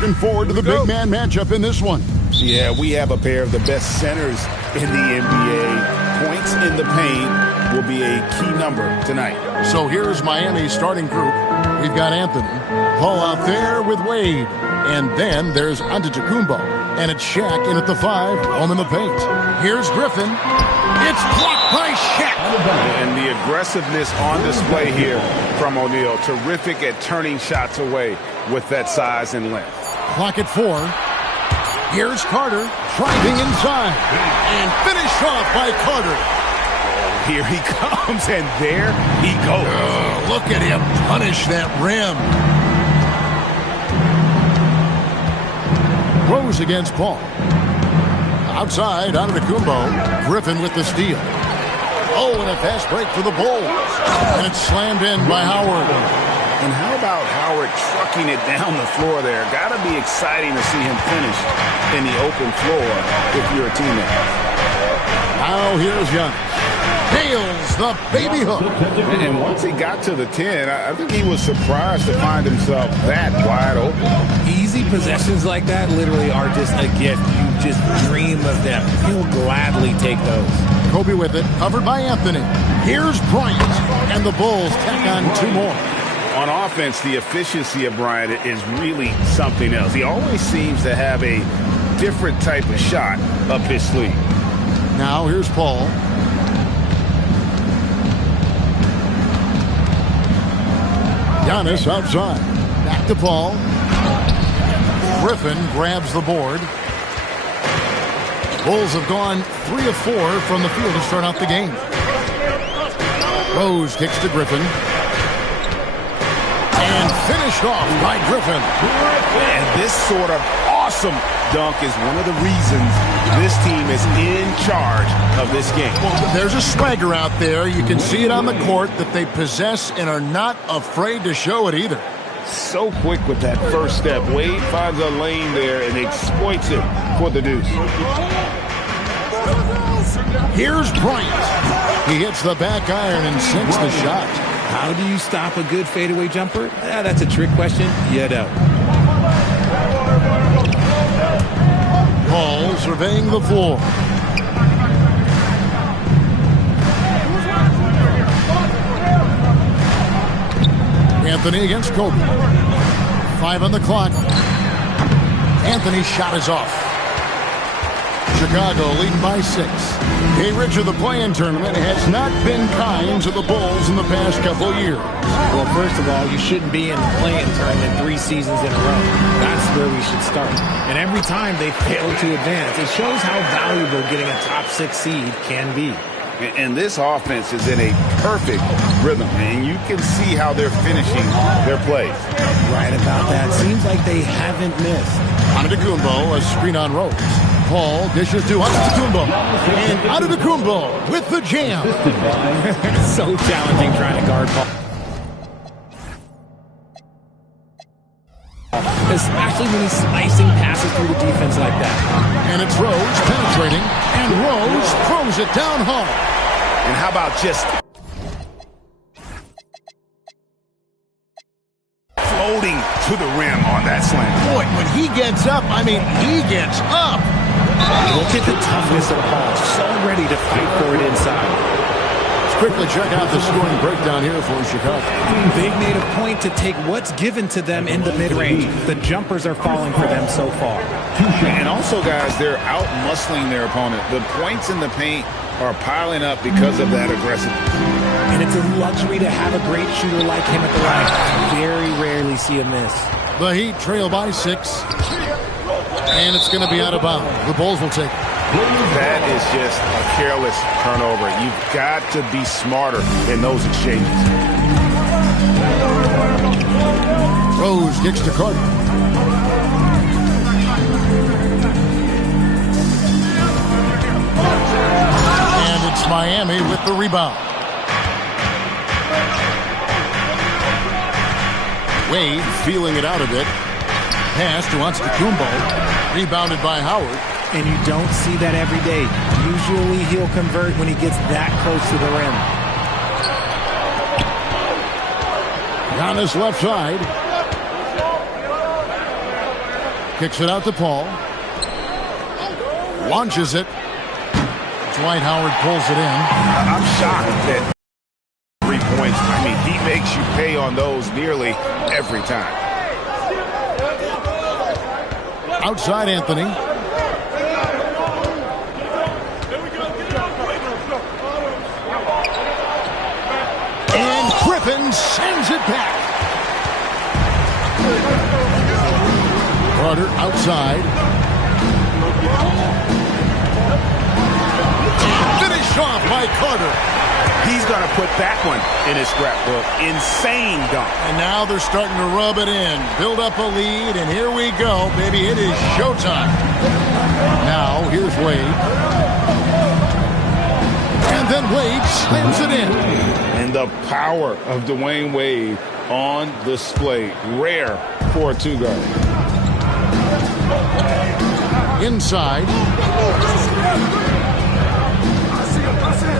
Looking forward to the big man matchup in this one. Yeah, we have a pair of the best centers in the NBA. Points in the paint will be a key number tonight. So here's Miami's starting group. We've got Anthony, Paul out there with Wade. And then there's Antetokounmpo. And it's Shaq in at the 5, home in the paint. Here's Griffin. It's blocked by Shaq. And the aggressiveness on display here from O'Neal. Terrific at turning shots away with that size and length. Clock at 4. Here's Carter driving inside. And finished off by Carter. Here he comes, and there he goes. Oh, look at him punish that rim. Rose against Paul. Outside, Antetokounmpo. Griffin with the steal. Oh, and a fast break for the Bulls. And it's slammed in by Howard. And how about Howard trucking it down the floor there? Got to be exciting to see him finish in the open floor if you're a teammate. Now here's Young. Nails the baby hook. And once he got to the 10, I think he was surprised to find himself that wide open. Easy possessions like that literally are just a gift. You just dream of them. He'll gladly take those. Kobe with it, covered by Anthony. Here's Bryant, and the Bulls tack on 2 more. On offense, the efficiency of Bryant is really something else. He always seems to have a different type of shot up his sleeve. Now here's Paul. Giannis outside. Back to Paul. Griffin grabs the board. Bulls have gone 3 of 4 from the field to start out the game. Rose kicks to Griffin. And finished off by Griffin. And this sort of awesome dunk is one of the reasons this team is in charge of this game. Well, there's a swagger out there. You can see it on the court that they possess and are not afraid to show it either. So quick with that first step. Wade finds a lane there and exploits it for the deuce. Here's Bryant. He hits the back iron and sinks the shot. How do you stop a good fadeaway jumper? That's a trick question. You don't. Paul surveying the floor. Anthony against Kobe. 5 on the clock. Anthony's shot is off. Chicago leading by 6. Hey, Richard, the play-in tournament has not been kind to the Bulls in the past couple years. Well, first of all, you shouldn't be in the play-in tournament 3 seasons in a row. That's where we should start. And every time they fail to advance, it shows how valuable getting a top 6 seed can be. And this offense is in a perfect rhythm, and you can see how they're finishing their plays. Right about that. Seems like they haven't missed. Antetokounmpo, a screen on Rose. Paul dishes to Antetokounmpo. And Antetokounmpo with the jam. So challenging trying to guard Paul. Especially when he's slicing passes through the defense like that. And it's Rose penetrating. And Rose throws it down hard. And how about just floating to the rim on that slam? Boy, when he gets up, I mean, he gets up. Look at the toughness of Paul. So ready to fight for it inside. Let's quickly check out the scoring breakdown here for Chicago. They've made a point to take what's given to them in the mid-range. The jumpers are falling for them so far. And also, guys, they're out-muscling their opponent. The points in the paint are piling up because of that aggressiveness. And it's a luxury to have a great shooter like him at the line. I very rarely see a miss. The Heat trail by 6. And it's going to be out of bounds. The Bulls will take it. That is just a careless turnover. You've got to be smarter in those exchanges. Rose kicks to Carter. And it's Miami with the rebound. Wade feeling it out a bit. Pass to Antetokounmpo. Rebounded by Howard. And you don't see that every day. Usually he'll convert when he gets that close to the rim. Giannis left side. Kicks it out to Paul. Launches it. Dwight Howard pulls it in. I'm shocked that 3 points. I mean, he makes you pay on those nearly every time. Outside Anthony. And Griffin sends it back. Carter outside. Finish off by Carter. He's going to put that one in his scrapbook. Insane dunk. And now they're starting to rub it in. Build up a lead, and here we go, baby. It is showtime. Now, here's Wade. And then Wade slams it in. And the power of Dwayne Wade on display. Rare for a two-guard. Inside.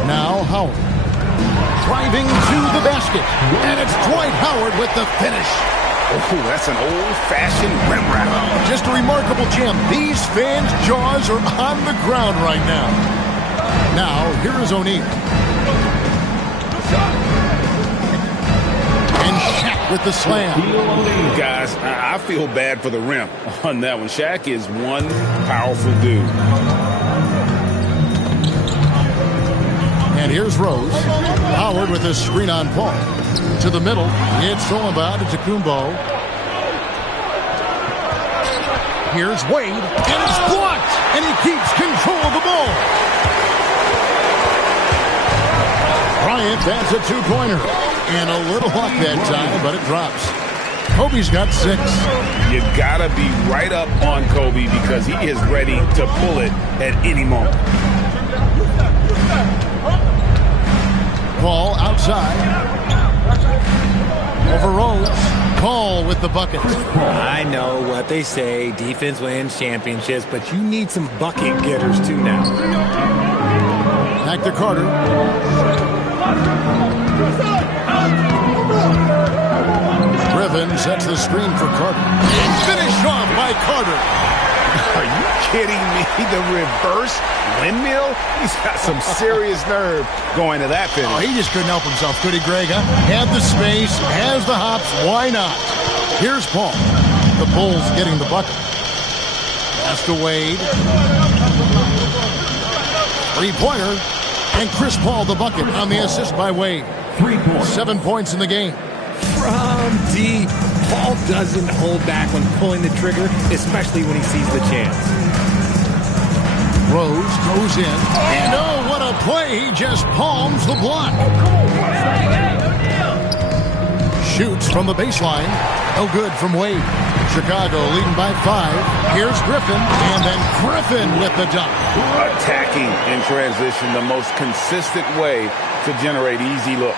Now Howard. Driving to the basket. And it's Dwight Howard with the finish. Oh, that's an old-fashioned rim wrap. Just a remarkable gem. These fans' jaws are on the ground right now. Now, here is O'Neal. And Shaq with the slam. Guys, I feel bad for the rim on that one. Shaq is one powerful dude. And here's Rose. Howard with a screen on Paul. To the middle. It's Solomon to Kumbo. Here's Wade. And it's blocked. And he keeps control of the ball. Bryant, that's a two-pointer. And a little luck that time, but it drops. Kobe's got 6. You got to be right up on Kobe because he is ready to pull it at any moment. Paul outside. Over Rose. Paul with the bucket. I know what they say. Defense wins championships, but you need some bucket getters too now. Back to Carter. Griffin sets the screen for Carter. And finished off by Carter. Are you kidding me? The reverse windmill? He's got some serious nerve going to that finish. Oh, he just couldn't help himself, could he, Greg? Huh? Had the space, has the hops, why not? Here's Paul. The Bulls getting the bucket. Pass to Wade. Three-pointer. And Chris Paul the bucket on the assist by Wade. 3 points. 7 points in the game. From deep, Paul doesn't hold back when pulling the trigger, especially when he sees the chance. Rose goes in. And oh, what a play. He just palms the block. Shoots from the baseline. No good from Wade. Chicago leading by 5. Here's Griffin. And then Griffin with the dunk. Attacking in transition, the most consistent way to generate easy looks.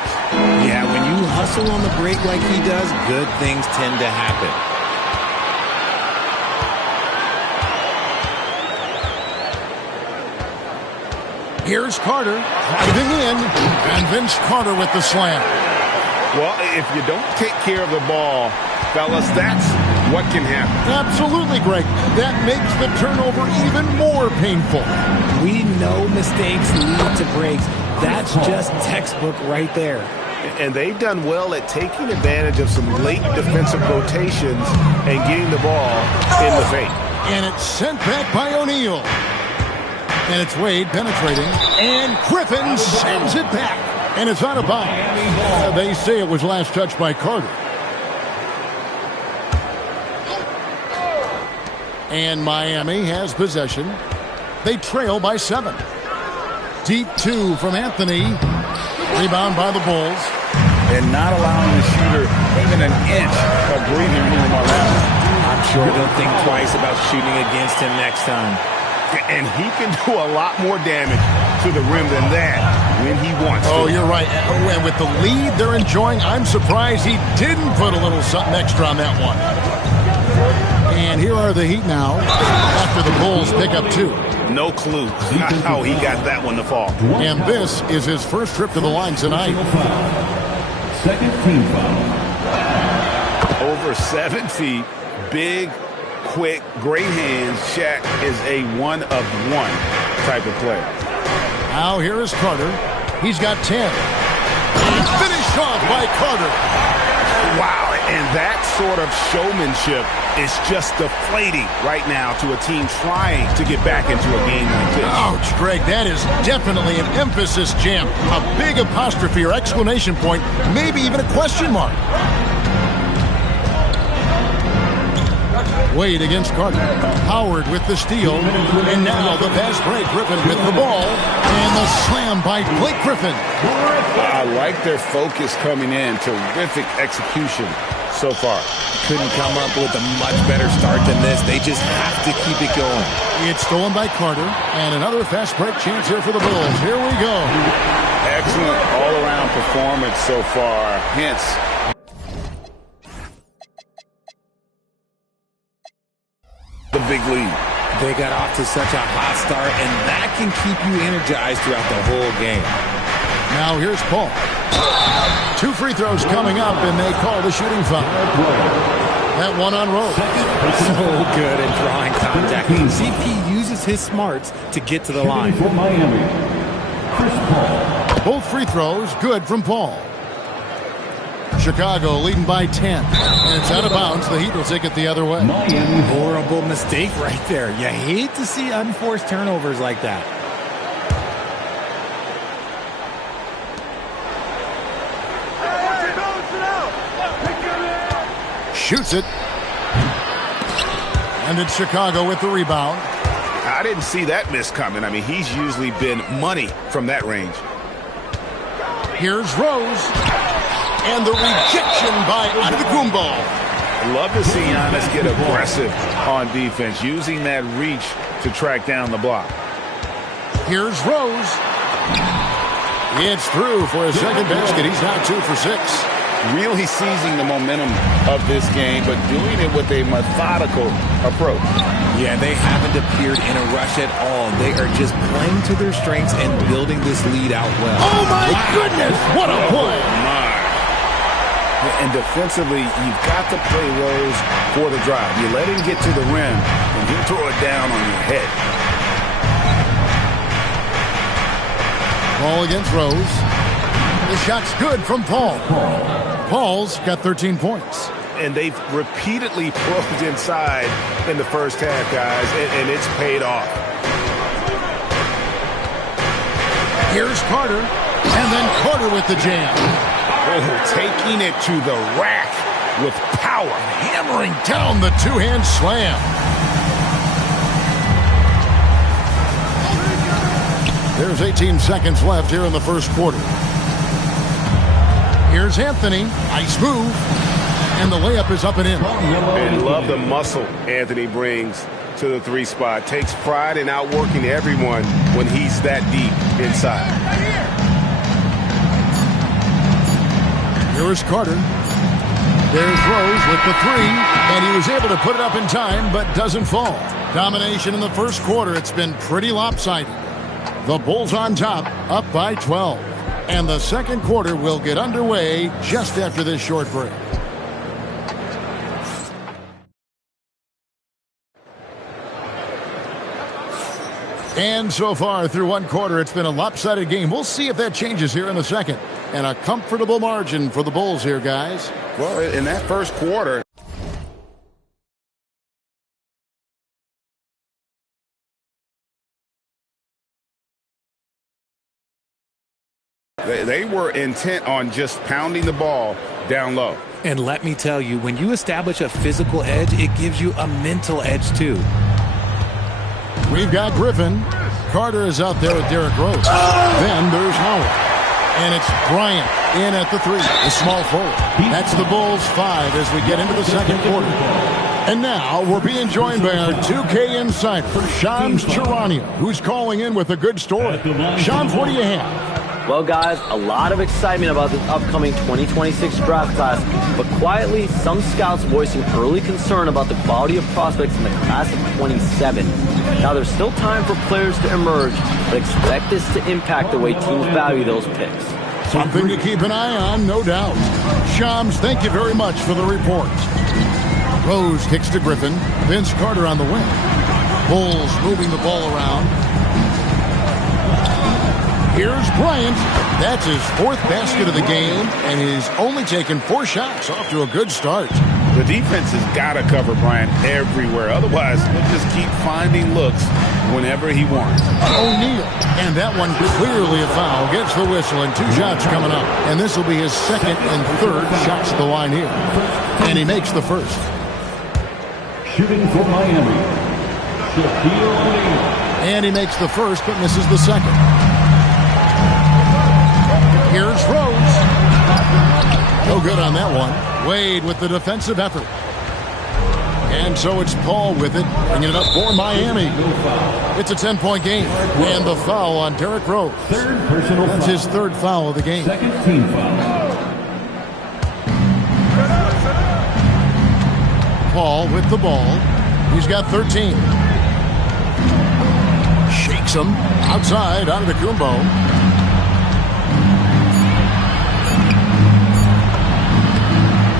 Yeah, when you hustle on the break like he does, good things tend to happen. Here's Carter driving in, and Vince Carter with the slam. Well, if you don't take care of the ball, fellas, that's what can happen. Absolutely, Greg. That makes the turnover even more painful. We know mistakes lead to breaks. That's just textbook right there. And they've done well at taking advantage of some late defensive rotations and getting the ball in the paint. And it's sent back by O'Neal. And it's Wade penetrating. And Griffin sends it back. And it's out of bounds. They say it was last touched by Carter. And Miami has possession. They trail by 7. Deep 2 from Anthony. Rebound by the Bulls. And not allowing the shooter even an inch of breathing room on that one. I'm sure they'll think twice about shooting against him next time. And he can do a lot more damage to the rim than that when he wants to. Oh, you're right. And with the lead they're enjoying, I'm surprised he didn't put a little something extra on that one. And here are the Heat now after the Bulls pick up 2. No clue how he got that one to fall. And this is his first trip to the line tonight. Second team foul. Over 7 feet, big, quick, great hands. Shaq is a one-of-one type of player. Now here is Carter. He's got 10. And finished off by Carter. Wow, and that sort of showmanship is just deflating right now to a team trying to get back into a game like this. Ouch, Greg, that is definitely an emphasis jam. A big apostrophe or exclamation point, maybe even a question mark. Wade against Carter. Howard with the steal. And now the pass break. Griffin with the ball. And the slam by Blake Griffin. I like their focus coming in. Terrific execution so far. Couldn't come up with a much better start than this. They just have to keep it going. It's stolen by Carter. And another fast break chance here for the Bulls. Here we go. Excellent all-around performance so far. Hence, the big lead. They got off to such a hot start, and that can keep you energized throughout the whole game. Now here's Paul. 2 free throws coming up, and they call the shooting foul. That one on Rose. So good at drawing contact. CP uses his smarts to get to the line. For Miami, Chris Paul. Both free throws good from Paul. Chicago leading by 10. And it's out of bounds. The Heat will take it the other way. Horrible mistake right there. You hate to see unforced turnovers like that. Shoots it. And it's Chicago with the rebound. I didn't see that miss coming. I mean, he's usually been money from that range. Here's Rose. And the rejection by Antetokounmpo. Love to see Giannis get aggressive on defense, using that reach to track down the block. Here's Rose. It's through for his second basket. He's now 2 for 6. Really seizing the momentum of this game, but doing it with a methodical approach. Yeah, they haven't appeared in a rush at all. They are just playing to their strengths and building this lead out well. Oh, my goodness. What a play. And defensively, you've got to play Rose for the drive. You let him get to the rim, and he'll throw it down on your head. Ball against Rose. The shot's good from Paul. Paul's got 13 points. And they've repeatedly probed inside in the first half, guys, and it's paid off. Here's Carter. And then Carter with the jam. Oh, taking it to the rack with power. Hammering down the two-hand slam. There's 18 seconds left here in the first quarter. Here's Anthony. Nice move. And the layup is up and in. And love the muscle Anthony brings to the 3 spot. Takes pride in outworking everyone when he's that deep inside. Here's Carter. There's Rose with the 3. And he was able to put it up in time, but doesn't fall. Domination in the first quarter. It's been pretty lopsided. The Bulls on top, up by 12. And the second quarter will get underway just after this short break. And so far through one quarter, it's been a lopsided game. We'll see if that changes here in the second. And a comfortable margin for the Bulls here, guys. Well, in that first quarter, they were intent on just pounding the ball down low. And let me tell you, when you establish a physical edge, it gives you a mental edge too. We've got Griffin. Carter is out there with Derrick Rose. Then there's Howard. And it's Bryant in at the 3, the small forward. That's the Bulls 5 as we get into the second quarter. And now we're being joined by our 2K insider, Shams Charania, who's calling in with a good story. Shams, what do you have? Well, guys, a lot of excitement about this upcoming 2026 draft class, but quietly, some scouts voicing early concern about the quality of prospects in the class of 27. Now, there's still time for players to emerge, but expect this to impact the way teams value those picks. Something to keep an eye on, no doubt. Shams, thank you very much for the report. Rose kicks to Griffin. Vince Carter on the wing. Bulls moving the ball around. Here's Bryant. That's his fourth basket of the game, and he's only taken 4 shots. Off to a good start. The defense has got to cover Bryant everywhere. Otherwise, he'll just keep finding looks whenever he wants. O'Neal. And that one clearly a foul. Gets the whistle, and 2 shots coming up. And this will be his second and third shots at the line here. And he makes the first. Shooting for Miami, Shaquille O'Neal. And he makes the first, but misses the second. Here's Rose. No good on that one. Wade with the defensive effort. And so it's Paul with it, bringing it up for Miami. It's a 10-point game. And the foul on Derrick Rose. Third personal foul. That's his third foul of the game. Second team foul. Paul with the ball. He's got 13. Shakes him outside out of the Kumbo.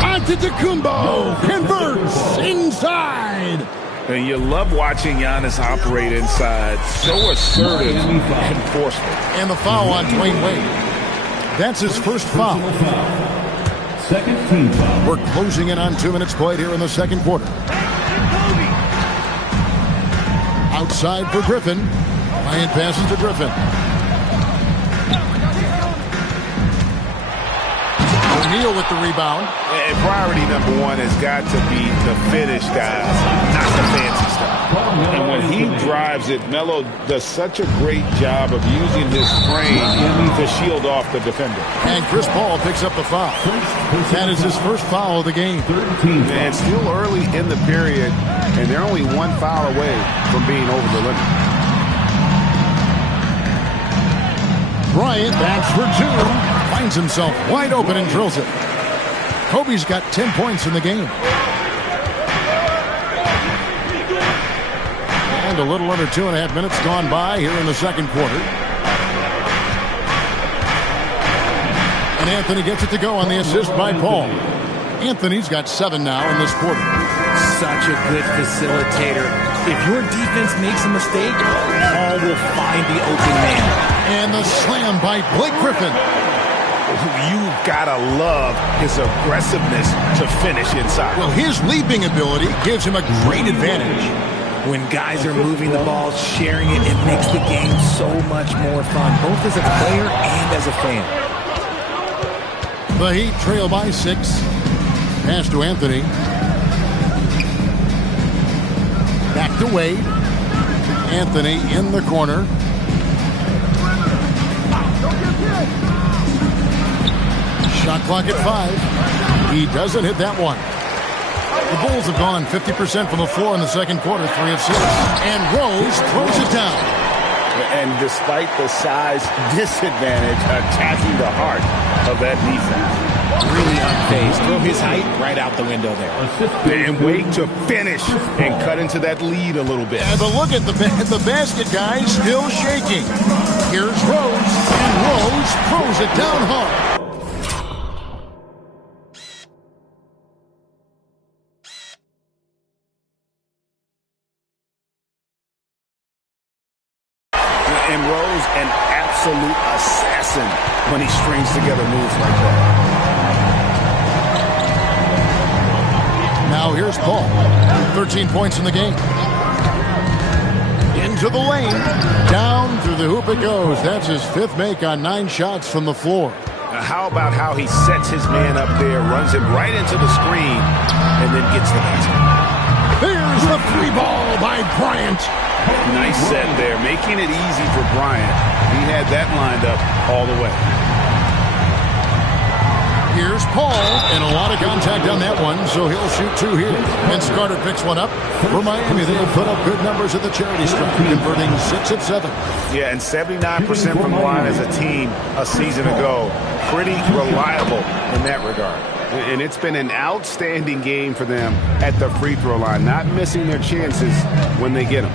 Antetokounmpo converts inside. And you love watching Giannis operate inside. So assertive and forceful. And the foul on Dwayne Wade. That's his first foul. Second team foul. We're closing in on 2 minutes played here in the second quarter. Outside for Griffin. Bryant passes to Griffin. O'Neal with the rebound. And priority number 1 has got to be the finish, guys, not the fancy stuff. And when he drives it, Melo does such a great job of using his frame to shield off the defender. And Chris Paul picks up the foul. That is his first foul of the game. And still early in the period, and they're only 1 foul away from being over the limit. Bryant backs for 2. Finds himself wide open and drills it. Kobe's got 10 points in the game. And a little under 2.5 minutes gone by here in the second quarter. And Anthony gets it to go on the assist by Paul. Anthony's got 7 now in this quarter. Such a good facilitator. If your defense makes a mistake, Paul will find the open man. And the slam by Blake Griffin. You've got to love his aggressiveness to finish inside. Well, his leaping ability gives him a great advantage. When guys are moving the ball, sharing it, it makes the game so much more fun, both as a player and as a fan. The Heat trail by 6. Pass to Anthony. Back to Wade. Anthony in the corner. Shot clock at 5. He doesn't hit that one. The Bulls have gone 50% from the floor in the second quarter, 3 of 6. And Rose throws it down. And despite the size disadvantage, attacking the heart of that defense. Really unfazed. Throw his height right out the window there. And wait to finish and cut into that lead a little bit. But look at the basket, guys, still shaking. Here's Rose, and Rose throws it down hard. And Rose, an absolute assassin when he strings together moves like that. Now here's Paul. 13 points in the game. Into the lane. Down through the hoop it goes. That's his 5th make on 9 shots from the floor. Now how about how he sets his man up there, runs him right into the screen, and then gets the basket. There's the 3 ball by Bryant. Nice set there, making it easy for Bryant. He had that lined up all the way. Here's Paul, and a lot of contact on that one, so he'll shoot 2 here. Vince Carter picks one up. For Miami, they have put up good numbers at the charity stripe, converting 6 of 7. Yeah, and 79% from the line as a team a season ago. Pretty reliable in that regard. And it's been an outstanding game for them at the free throw line, not missing their chances when they get them.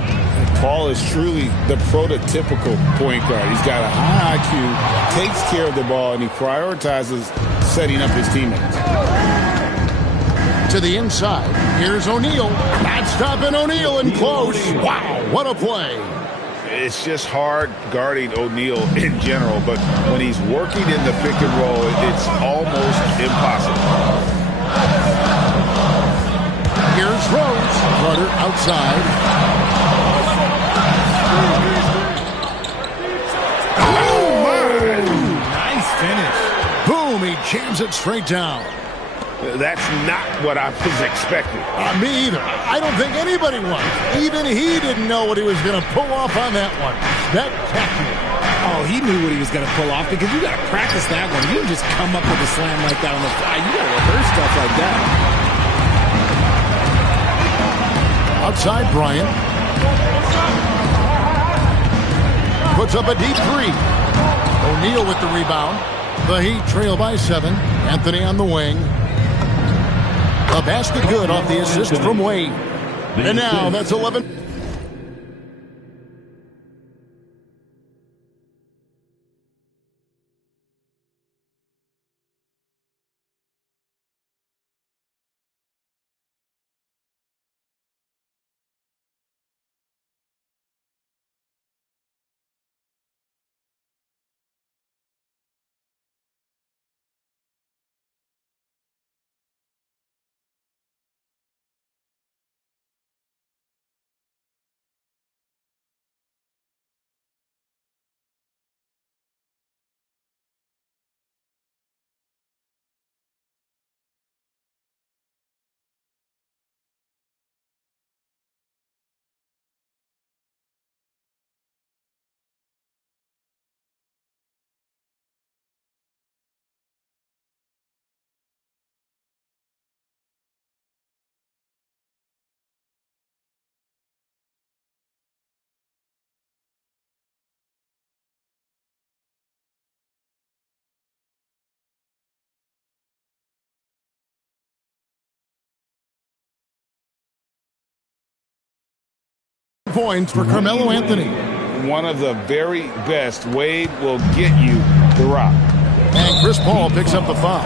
Paul is truly the prototypical point guard. He's got a high IQ, takes care of the ball, and he prioritizes setting up his teammates. to the inside. Here's O'Neal. Not stopping O'Neal in close. Wow, what a play. It's just hard guarding O'Neal in general, but when he's working in the pick and roll, it's almost impossible. Here's Rose. Carter outside. Oh, my! Nice finish. Boom, he jams it straight down. That's not what I was expecting. Me either. I don't think anybody was. Even he didn't know what he was going to pull off on that one. Spectacular. Oh, he knew what he was going to pull off because you got to practice that one. You don't just come up with a slam like that on the fly. You got to rehearse stuff like that. Outside Bryant. Puts up a deep three. O'Neal with the rebound. The Heat trail by 7. Anthony on the wing. A basket good off the assist from Wade. And now that's 11. Points for Carmelo Anthony. One of the very best. Wade will get you the rock. And Chris Paul picks up the foul.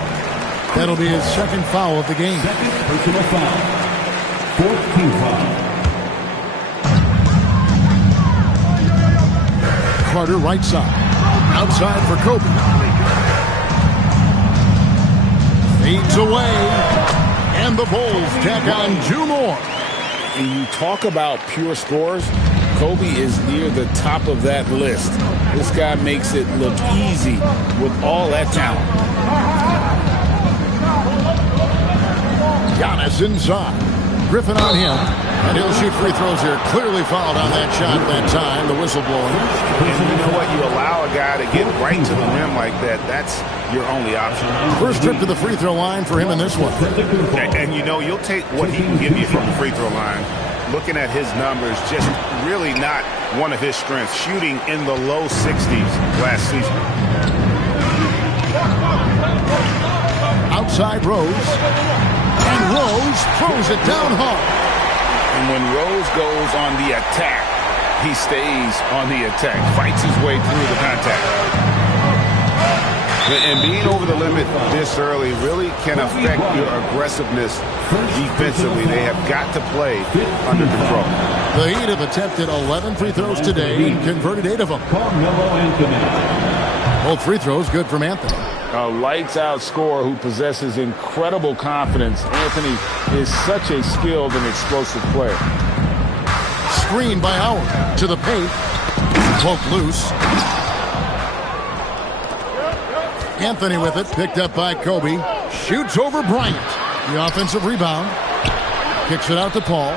That'll be his second foul of the game. Second personal foul. Fourth team foul. Carter right side. Outside for Kobe. Feeds away. And the Bulls tack on 2 more. And you talk about pure scores, Kobe is near the top of that list. This guy makes it look easy with all that talent. Giannis inside. Griffin on him. And he'll shoot free throws here. Clearly fouled on that shot that time. The whistle blowing. And you know what? You allow a guy to get right to the rim like that. That's your only option. First trip to the free throw line for him in this one. And you know, you'll take what he can give you from the free throw line. Looking at his numbers, just really not one of his strengths. Shooting in the low 60s last season. Outside Rose. And Rose throws it down hard. And when Rose goes on the attack, he stays on the attack, fights his way through the contact. And being over the limit this early really can affect your aggressiveness defensively. They have got to play under control. The Heat have attempted 11 free throws today and converted 8 of them. Carmelo Anthony. Both free throws good from Anthony. A lights-out scorer who possesses incredible confidence. Anthony is such a skilled and explosive player. Screen by Howard to the paint. Poke loose. Anthony with it, picked up by Kobe. Shoots over Bryant. The offensive rebound. Kicks it out to Paul.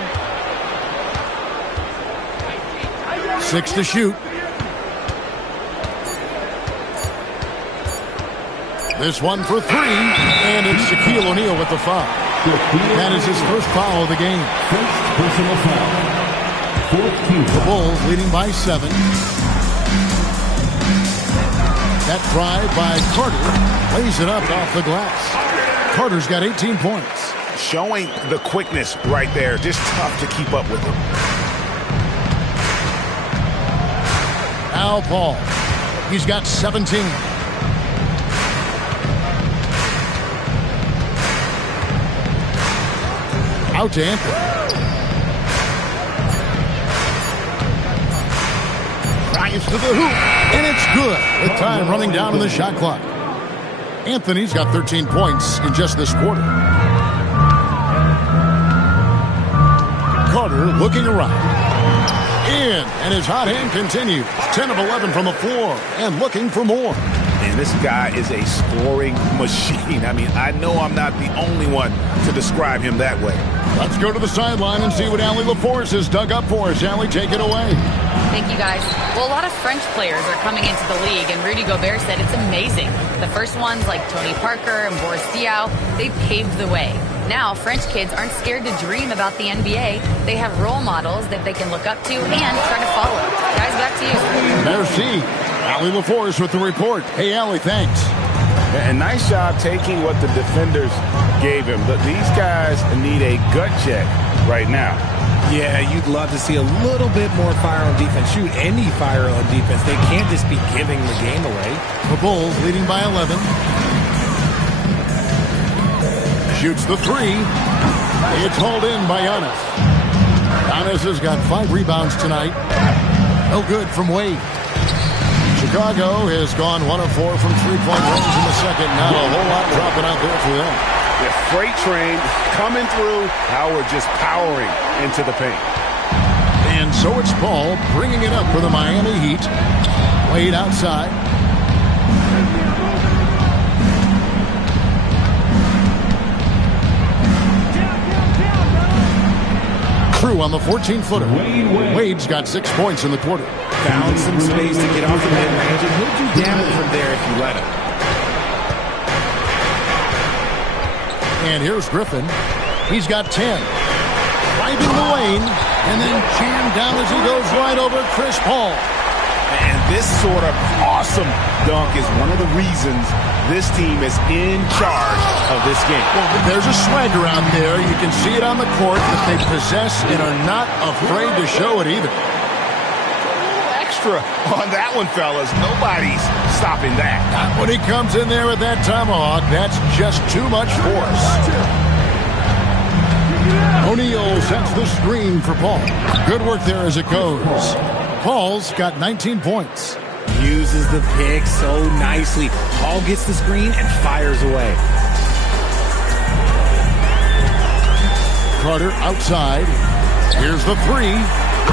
6 to shoot. This one for 3, and it's Shaquille O'Neal with the foul. That is his first foul of the game. First personal foul. Fourth team The Bulls leading by 7. That drive by Carter lays it up off the glass. Carter's got 18 points. Showing the quickness right there. Just tough to keep up with him. Now Paul. He's got 17. Out to Anthony. Drives to the hoop, and it's good. With time running down on the shot clock. Anthony's got 13 points in just this quarter. Carter looking around. In, and his hot hand continues. 10 of 11 from the floor, and looking for more. And this guy is a scoring machine. I mean, I know I'm not the only one to describe him that way. Let's go to the sideline and see what Allie LaForce has dug up for us. Allie, take it away. Thank you, guys. Well, a lot of French players are coming into the league, and Rudy Gobert said it's amazing. The first ones, like Tony Parker and Boris Diaw, they paved the way. Now, French kids aren't scared to dream about the NBA. They have role models that they can look up to and try to follow. Guys, back to you. Merci. Allie LaForce with the report. Hey, Allie, thanks. And nice job taking what the defenders gave him. But these guys need a gut check right now. Yeah, you'd love to see a little bit more fire on defense. Shoot, any fire on defense. They can't just be giving the game away. The Bulls leading by 11. Shoots the three. It's hauled in by Giannis. Giannis has got 5 rebounds tonight. No good from Wade. Chicago has gone 1 of 4 from three-point range in the second. Not a whole lot dropping out there for them. The freight train coming through. Howard just powering into the paint. And so it's Paul bringing it up for the Miami Heat. Wade outside. Crew on the 14-footer. Wade's got 6 points in the quarter. Found some space to get off the mid-range, and he'll do damage from there if you let him. And here's Griffin. He's got 10. Driving the lane, and then jammed down as he goes right over Chris Paul. And this sort of awesome dunk is one of the reasons this team is in charge of this game. Well, there's a swagger out there. You can see it on the court that they possess and are not afraid to show it either. Extra on that one, fellas. Nobody's stopping that. Not when he comes in there with that tomahawk. That's just too much force. O'Neal sets the screen for Paul. Good work there as it goes. Paul's got 19 points. Uses the pick so nicely. Paul gets the screen and fires away. Carter outside. Here's the three.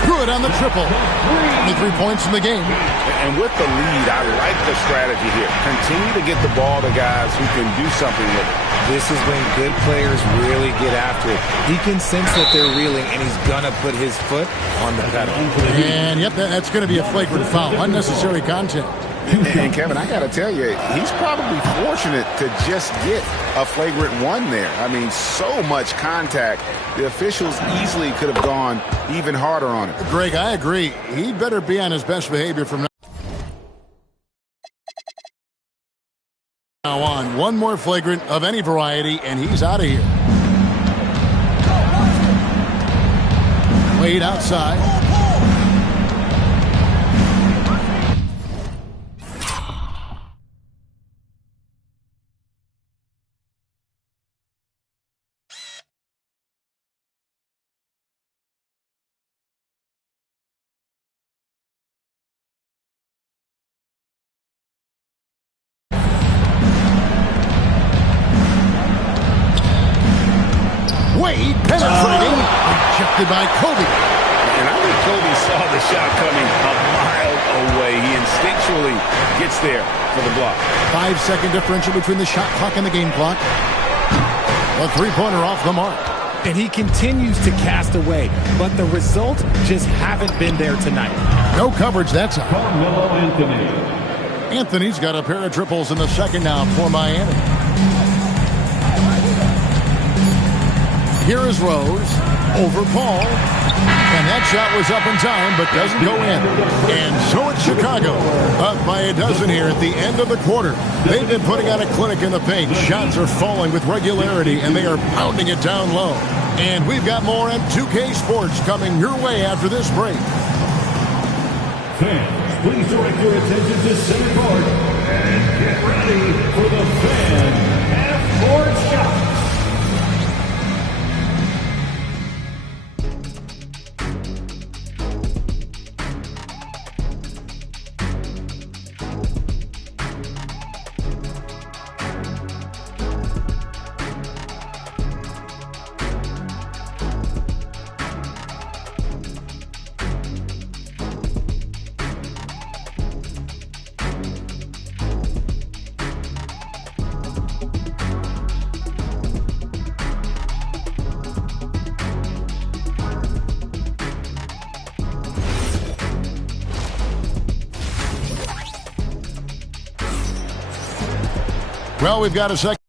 Good on the triple. Only 3 points in the game. And with the lead, I like the strategy here. Continue to get the ball to guys who can do something with it. This is when good players really get after it. He can sense that they're reeling, and he's going to put his foot on the pedal. And, yep, that's going to be a flagrant foul. Unnecessary contact. And Kevin, I got to tell you, he's probably fortunate to just get a flagrant one there. I mean, so much contact. The officials easily could have gone even harder on it. Greg, I agree. He better be on his best behavior from now on. One more flagrant of any variety, and he's out of here. Wade outside. Wade penetrating, rejected by Kobe. And I think Kobe saw the shot coming a mile away. He instinctually gets there for the block. 5-second differential between the shot clock and the game clock. A three-pointer off the mark. And he continues to cast away, but the results just haven't been there tonight. No coverage that time. Carmelo Anthony. Anthony's got a pair of triples in the second now for Miami. Here is Rose over Paul. And that shot was up in time, but doesn't go in. And so it's Chicago, up by a dozen here at the end of the quarter. They've been putting on a clinic in the paint. Shots are falling with regularity, and they are pounding it down low. And we've got more M2K Sports coming your way after this break. Fans, please direct your attention to center court and get ready for the Fan Half-Court Shots. Well, we've got a second.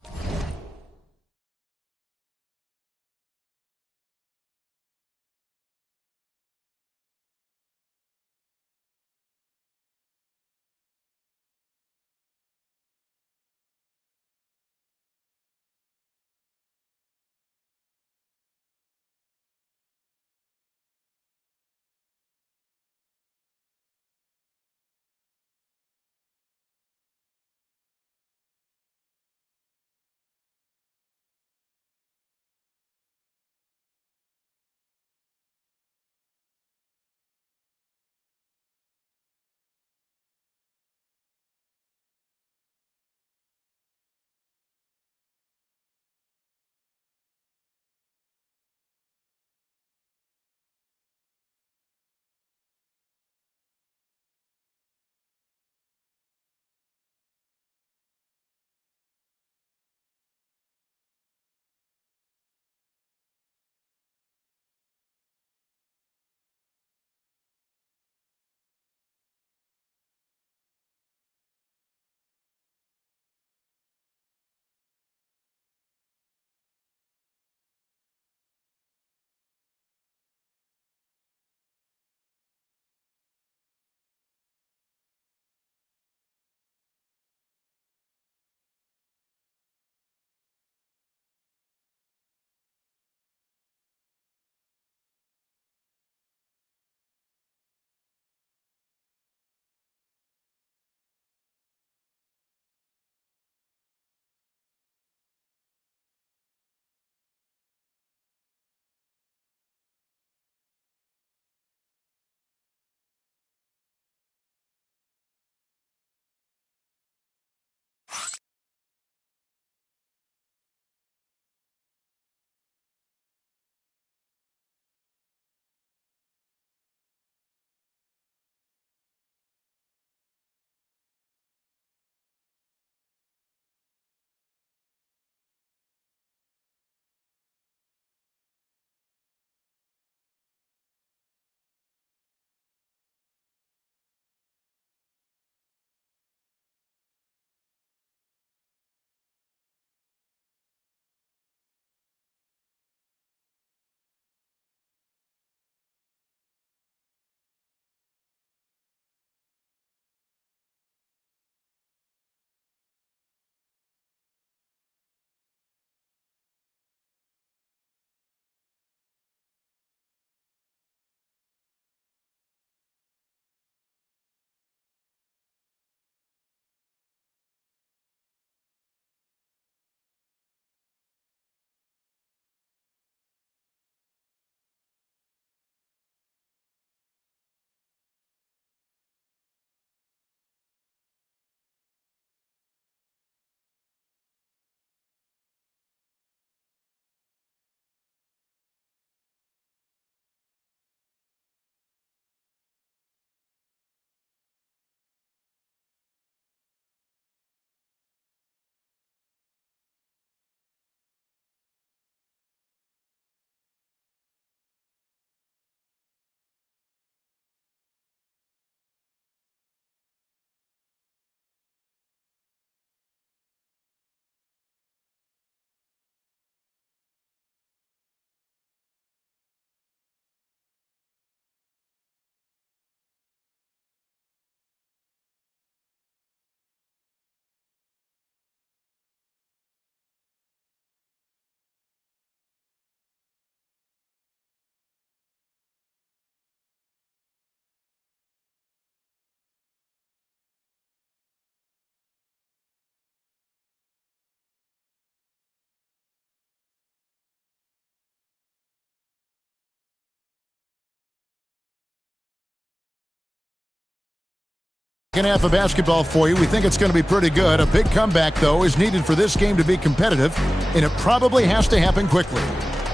Second half of basketball for you. We think it's going to be pretty good. A big comeback, though, is needed for this game to be competitive, and it probably has to happen quickly.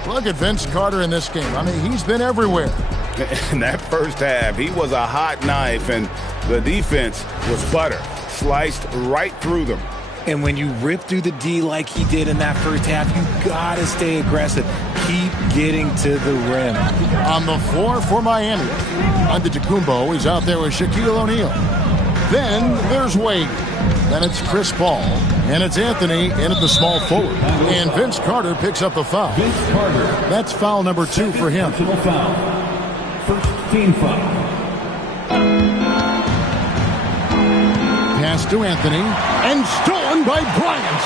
Look at Vince Carter in this game. I mean, he's been everywhere. In that first half, he was a hot knife, and the defense was butter. Sliced right through them. And when you rip through the D like he did in that first half, you got to stay aggressive. Keep getting to the rim. On the floor for Miami, Antetokounmpo is out there with Shaquille O'Neal. Then there's Wade. Then it's Chris Paul. And it's Anthony in at the small forward. And Vince Carter picks up the foul. Vince Carter. That's foul number 2 for him. Personal foul. First team foul. Pass to Anthony. And stolen by Bryant.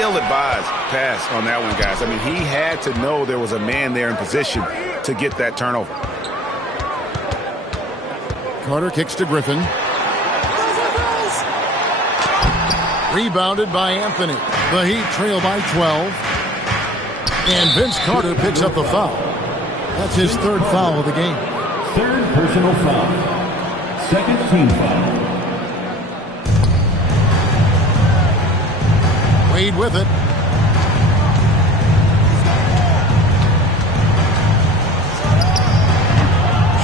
Ill-advised pass on that one, guys. I mean, he had to know there was a man there in position to get that turnover. Carter kicks to Griffin. Rebounded by Anthony. The Heat trail by 12. And Vince Carter picks up the foul. That's his third foul of the game. Third personal foul. Second team foul. Wade with it.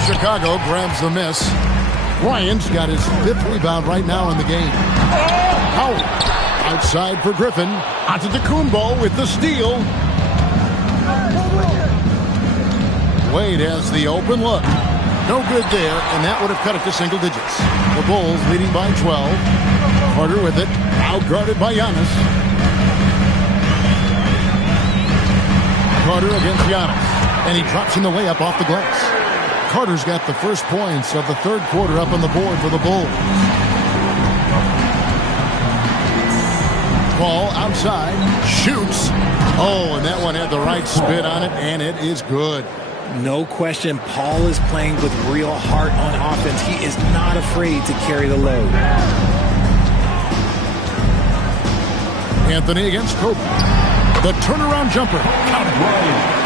Chicago grabs the miss. Bryant's got his 5th rebound right now in the game. Howard outside for Griffin. Onto Kumbo with the steal. Wade has the open look. No good there, and that would have cut it to single digits. The Bulls leading by 12. Carter with it. Outguarded by Giannis. Carter against Giannis. And he drops in the layup off the glass. Carter's got the first points of the third quarter up on the board for the Bulls. Ball outside. Shoots. Oh, and that one had the right spin on it, and it is good. No question, Paul is playing with real heart on offense. He is not afraid to carry the load. Anthony against Kobe. The turnaround jumper.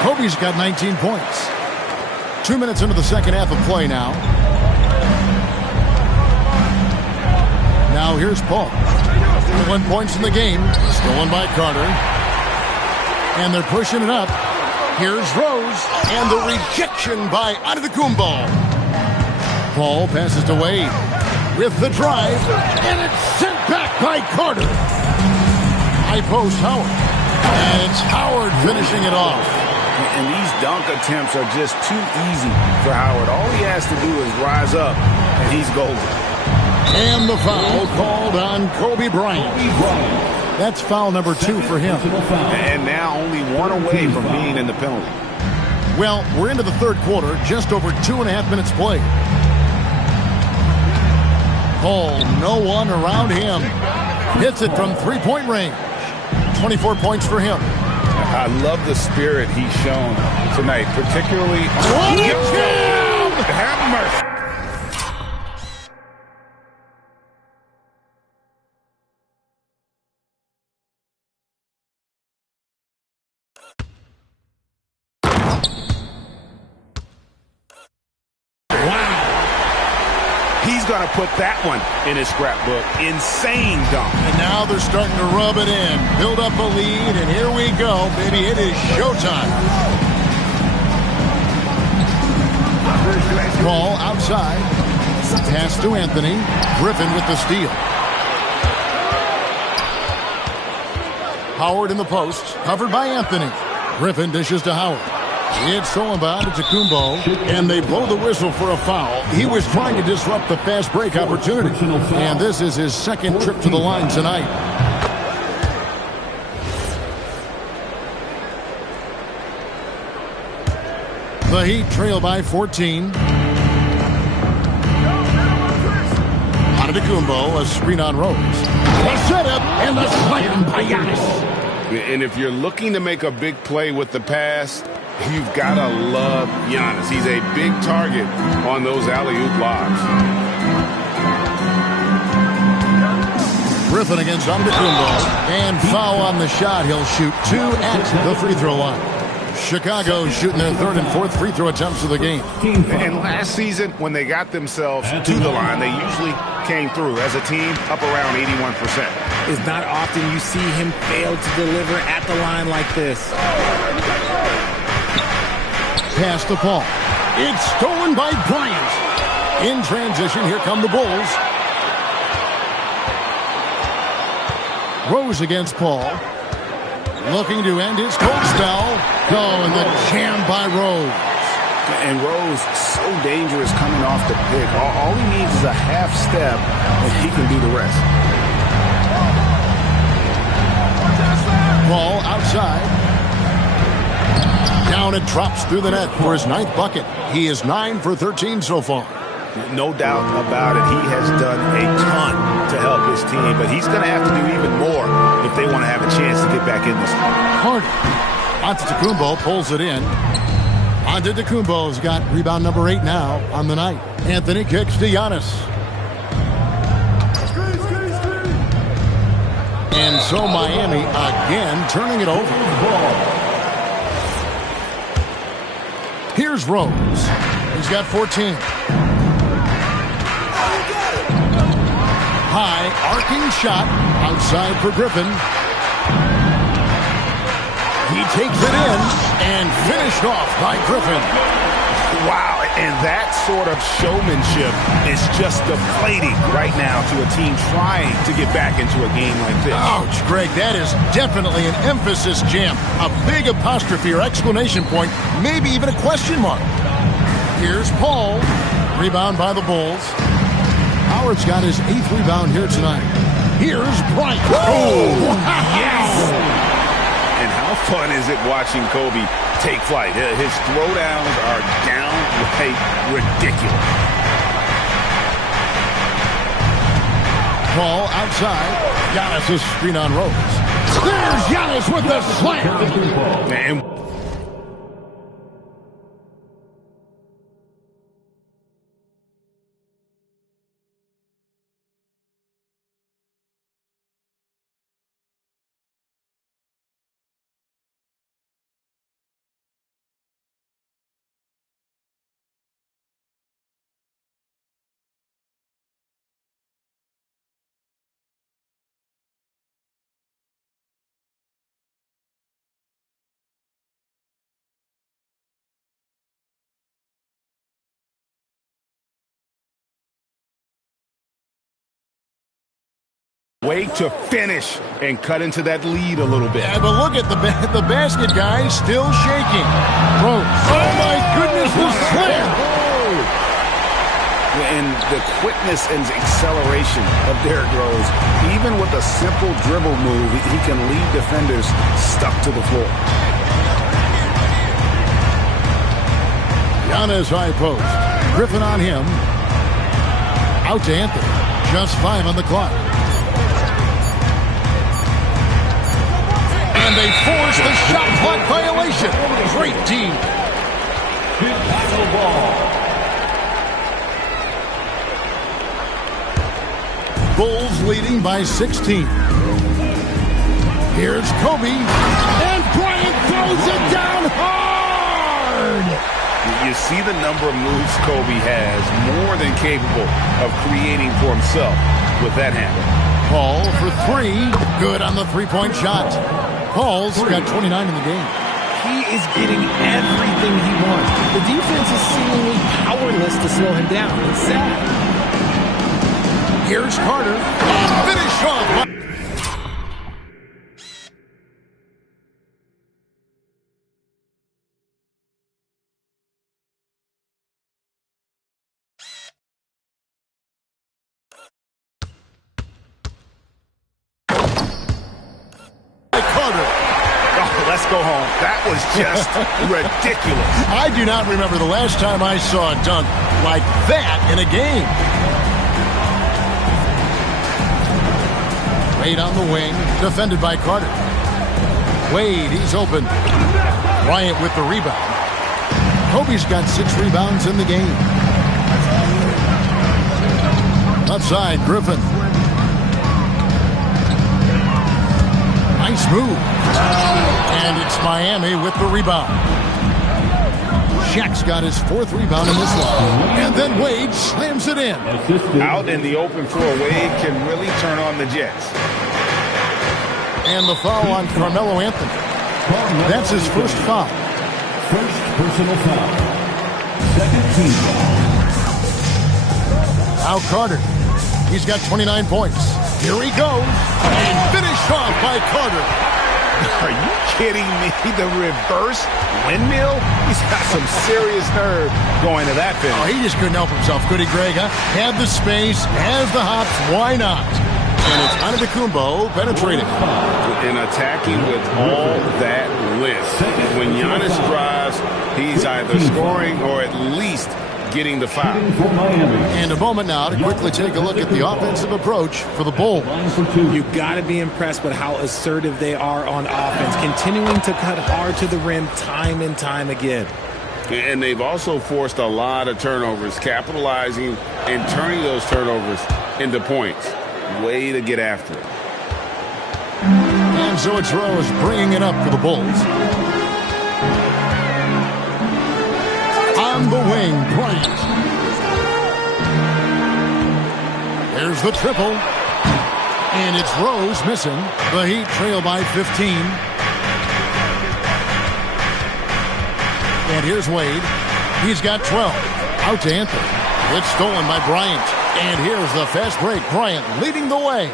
Kobe's got 19 points. 2 minutes into the second half of play now. Now here's Paul. 1 points in the game. Stolen by Carter. And they're pushing it up. Here's Rose. And the rejection by Antetokounmpo. Paul passes to Wade. With the drive. And it's sent back by Carter. High post Howard. And it's Howard finishing it off. And these dunk attempts are just too easy for Howard. All he has to do is rise up, and he's golden. And the foul called on Kobe Bryant. That's foul number 2 for him. And now only one away from being in the penalty. Well, we're into the third quarter, just over 2.5 minutes played. Paul, no one around him. Hits it from three-point range. 24 points for him. I love the spirit he's shown tonight, particularly. What a jam! Have mercy. He's going to put that one in his scrapbook. Insane dunk. And now they're starting to rub it in. Build up a lead, and here we go, baby. It is showtime. Ball outside. Pass to Anthony. Griffin with the steal. Howard in the post. Covered by Anthony. Griffin dishes to Howard. It's stolen by Antetokounmpo, and they blow the whistle for a foul. He was trying to disrupt the fast break opportunity, and this is his second trip to the line tonight. The Heat trail by 14. Antetokounmpo, a screen on Rose. The setup and the slam by Giannis. And if you're looking to make a big play with the pass, you've got to love Giannis. He's a big target on those alley-oop lobs. Griffin against Antetokounmpo. And foul on the shot. He'll shoot 2 at the free throw line. Chicago shooting their third and fourth free throw attempts of the game. And last season, when they got themselves to the line, they usually came through as a team up around 81%. It's not often you see him fail to deliver at the line like this. Pass to Paul. It's stolen by Bryant. In transition, here come the Bulls. Rose against Paul. Looking to end his cold spell. Oh, and the jam by Rose. And Rose, so dangerous coming off the pick. All he needs is a half step, and he can do the rest. Ball outside. Down and drops through the net for his 9th bucket. He is 9 for 13 so far. No doubt about it. He has done a ton to help his team, but he's going to have to do even more if they want to have a chance to get back in this one. Harden. Antetokounmpo pulls it in. Antetokounmpo's got rebound number 8 now on the night. Anthony kicks to Giannis. And so Miami again turning it over. Here's Rose. He's got 14. High arcing shot outside for Griffin. He takes it in and finished off by Griffin. Wow, and that sort of showmanship is just deflating right now to a team trying to get back into a game like this. Ouch, Greg, that is definitely an emphasis jam. A big apostrophe or exclamation point, maybe even a question mark. Here's Paul. Rebound by the Bulls. Howard's got his 8th rebound here tonight. Here's Bryant. Oh, yes! And how fun is it watching Kobe take flight? His throwdowns are downright ridiculous. Ball outside. Giannis' screen on Rose. Clears Giannis with the slam. And way to finish and cut into that lead a little bit. Yeah, but look at the basket, guys, still shaking. Rose. Oh, my goodness, the slam. And the quickness and acceleration of Derrick Rose, even with a simple dribble move, he can leave defenders stuck to the floor. Giannis high post. Griffin on him. Out to Anthony. Just 5 on the clock. And they force the shot clock violation. Great team. Bulls leading by 16. Here's Kobe. And Bryant throws it down hard. You see the number of moves Kobe has, more than capable of creating for himself with that handle. Paul for 3. Good on the three-point shot. Paul's got 29 in the game. He is getting everything he wants. The defense is seemingly powerless to slow him down. It's sad. Here's Carter. And finish off. Let's go home. That was just ridiculous. I do not remember the last time I saw a dunk like that in a game. Wade on the wing, defended by Carter. Wade, he's open. Bryant with the rebound. Kobe's got 6 rebounds in the game. Left side, Griffin. Nice move. And it's Miami with the rebound. Shaq's got his 4th rebound in this one. And then Wade slams it in. Out in the open floor, Wade can really turn on the Jets. And the foul on Carmelo Anthony. That's his first foul. First personal foul. Second team foul. Now Carter. He's got 29 points. Here he goes. And finished off by Carter. Are you kidding me? The reverse windmill? He's got some serious nerve going to that finish. Oh, he just couldn't help himself, could he, Greg? Huh? Had the space, has the hops, why not? And it's Antetokounmpo penetrating. And attacking with all that lift. When Giannis drives, he's either scoring or at least getting the foul. And a moment now to quickly take a look at the offensive approach for the Bulls. You've got to be impressed with how assertive they are on offense, continuing to cut hard to the rim time and time again. And they've also forced a lot of turnovers, capitalizing and turning those turnovers into points. Way to get after it. And so it's Rose bringing it up for the Bulls. On the wing, Bryant. There's the triple. And it's Rose missing. The Heat trail by 15. And here's Wade. He's got 12. Out to Anthony. It's stolen by Bryant. And here's the fast break. Bryant leading the way.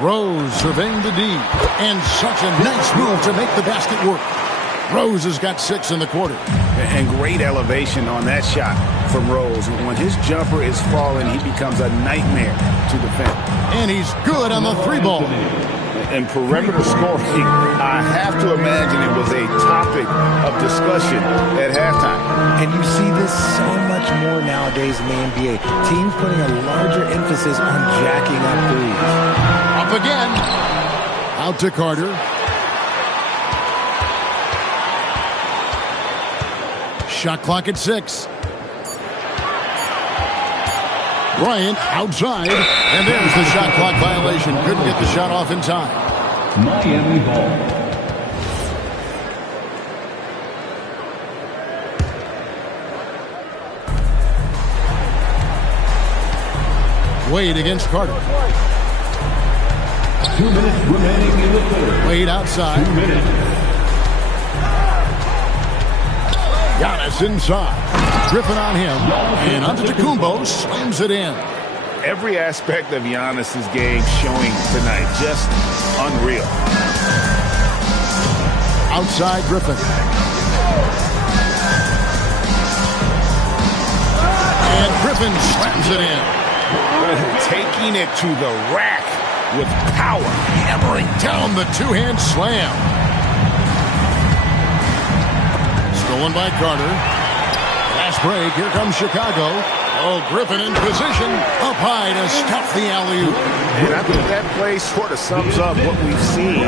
Rose surveying the D. And such a nice move to make the basket work. Rose has got 6 in the quarter. And great elevation on that shot from Rose. When his jumper is falling, he becomes a nightmare to defend. And he's good on the 3 ball. And perimeter scoring, I have to imagine it was a topic of discussion at halftime. And you see this so much more nowadays in the NBA. Teams putting a larger emphasis on jacking up threes. Up again. Out to Carter. Shot clock at 6. Bryant outside, and there's the shot clock violation. Couldn't get the shot off in time. Miami ball. Wade against Carter. 2 minutes remaining in the third. Wade outside. 2 minutes. Giannis inside. Griffin on him. And Antetokounmpo slams it in. Every aspect of Giannis's game showing tonight. Just unreal. Outside Griffin. And Griffin slams it in. Taking it to the rack with power. Hammering down the two-hand slam. Stolen by Carter. Last break. Here comes Chicago. Oh, Griffin in position. Up high to stop the alley-oop. And I think that play sort of sums up what we've seen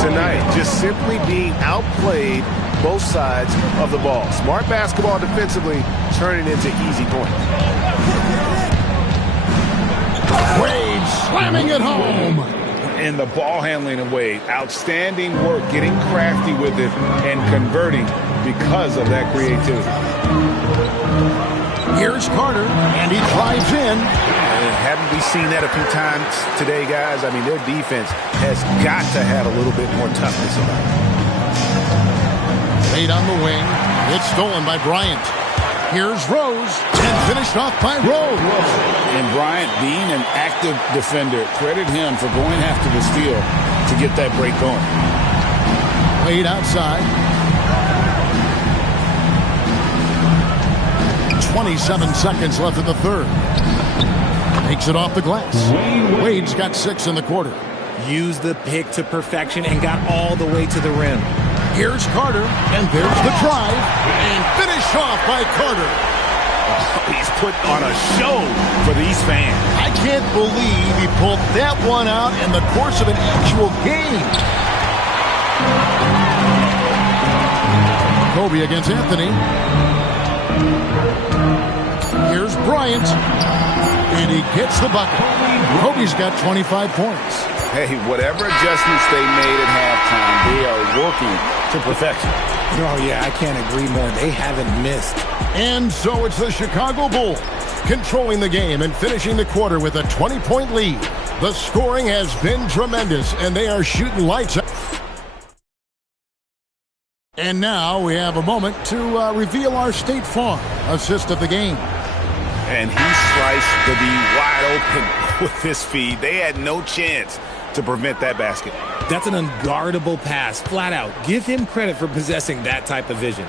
tonight. Just simply being outplayed both sides of the ball. Smart basketball defensively, turning into easy points. Wade slamming it home. And the ball handling of Wade. Outstanding work, getting crafty with it and converting because of that creativity. Here's Carter, and he drives in. Haven't we seen that a few times today, guys? I mean, their defense has got to have a little bit more toughness about it. Wade on the wing. It's stolen by Bryant. Here's Rose, and finished off by Rose. And Bryant, being an active defender, credit him for going after the steal to get that break going. Wade outside. 27 seconds left in the third. Takes it off the glass. Wade's got 6 in the quarter. Used the pick to perfection and got all the way to the rim. Here's Carter, and there's the drive, and finished off by Carter. He's put on a show for these fans. I can't believe he pulled that one out in the course of an actual game. Kobe against Anthony. Here's Bryant, and he gets the bucket. Kobe's got 25 points. Hey, whatever adjustments they made at halftime, they are working to perfection. Oh, yeah, I can't agree more. They haven't missed. And so it's the Chicago Bulls controlling the game and finishing the quarter with a 20-point lead. The scoring has been tremendous, and they are shooting lights out. And now we have a moment to reveal our State Farm assist of the game. And he sliced the D wide open. with this feed. They had no chance to prevent that basket. That's an unguardable pass, flat out. Give him credit for possessing that type of vision.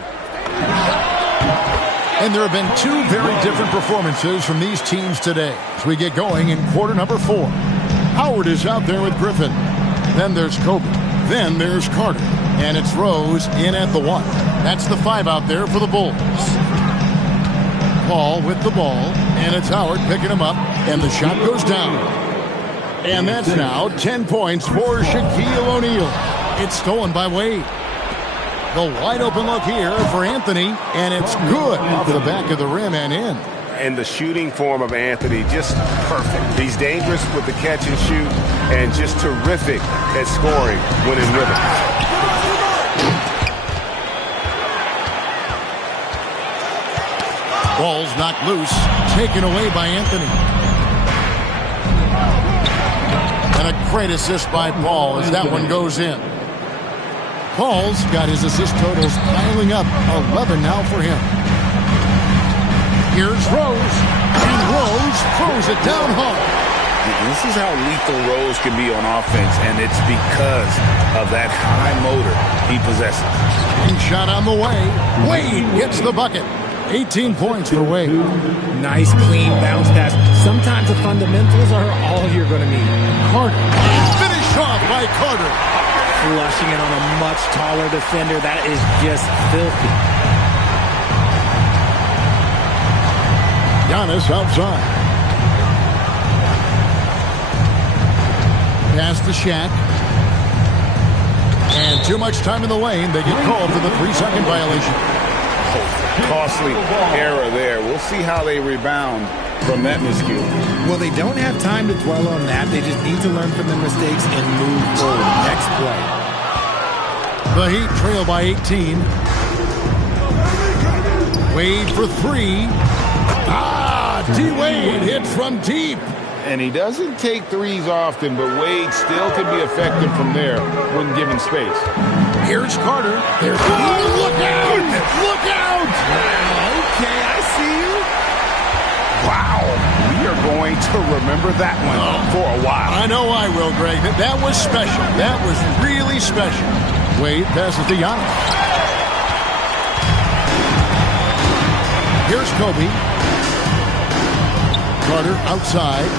And there have been two very different performances from these teams today as we get going in quarter number 4. Howard is out there with Griffin. Then there's Kobe. Then there's Carter. And it's Rose in at the 1. That's the 5 out there for the Bulls. Paul with the ball. And it's Howard picking him up. And the shot goes down. And that's now 10 points for Shaquille O'Neal. It's stolen by Wade. The wide open look here for Anthony, and it's good off the back of the rim and in. And the shooting form of Anthony, just perfect. He's dangerous with the catch and shoot, and just terrific at scoring when in rhythm. Ball's knocked loose, taken away by Anthony. And a great assist by Paul as that one goes in. Paul's got his assist totals piling up, 11 now for him. Here's Rose, and Rose throws it down hard. This is how lethal Rose can be on offense, and it's because of that high motor he possesses. And shot on the way. Wade gets the bucket. 18 points for Wade. Nice, clean bounce pass. Sometimes the fundamentals are all you're going to need. Carter. Finished off by Carter. Flushing it on a much taller defender. That is just filthy. Giannis outside. Pass to Shaq. And too much time in the lane. They get called for the 3-second violation. Costly error there. We'll see how they rebound from that miscue. Well, they don't have time to dwell on that. They just need to learn from their mistakes and move forward. Next play. The Heat trail by 18. Wade for 3. D-Wade hits from deep. And he doesn't take threes often, but Wade still can be effective from there when given space. Here's Carter. There's look out! Look out! Okay, I see you. Wow. We are going to remember that one for a while. I know I will, Greg. That was special. That was really special. Wade passes to Giannis. Here's Kobe. Carter outside.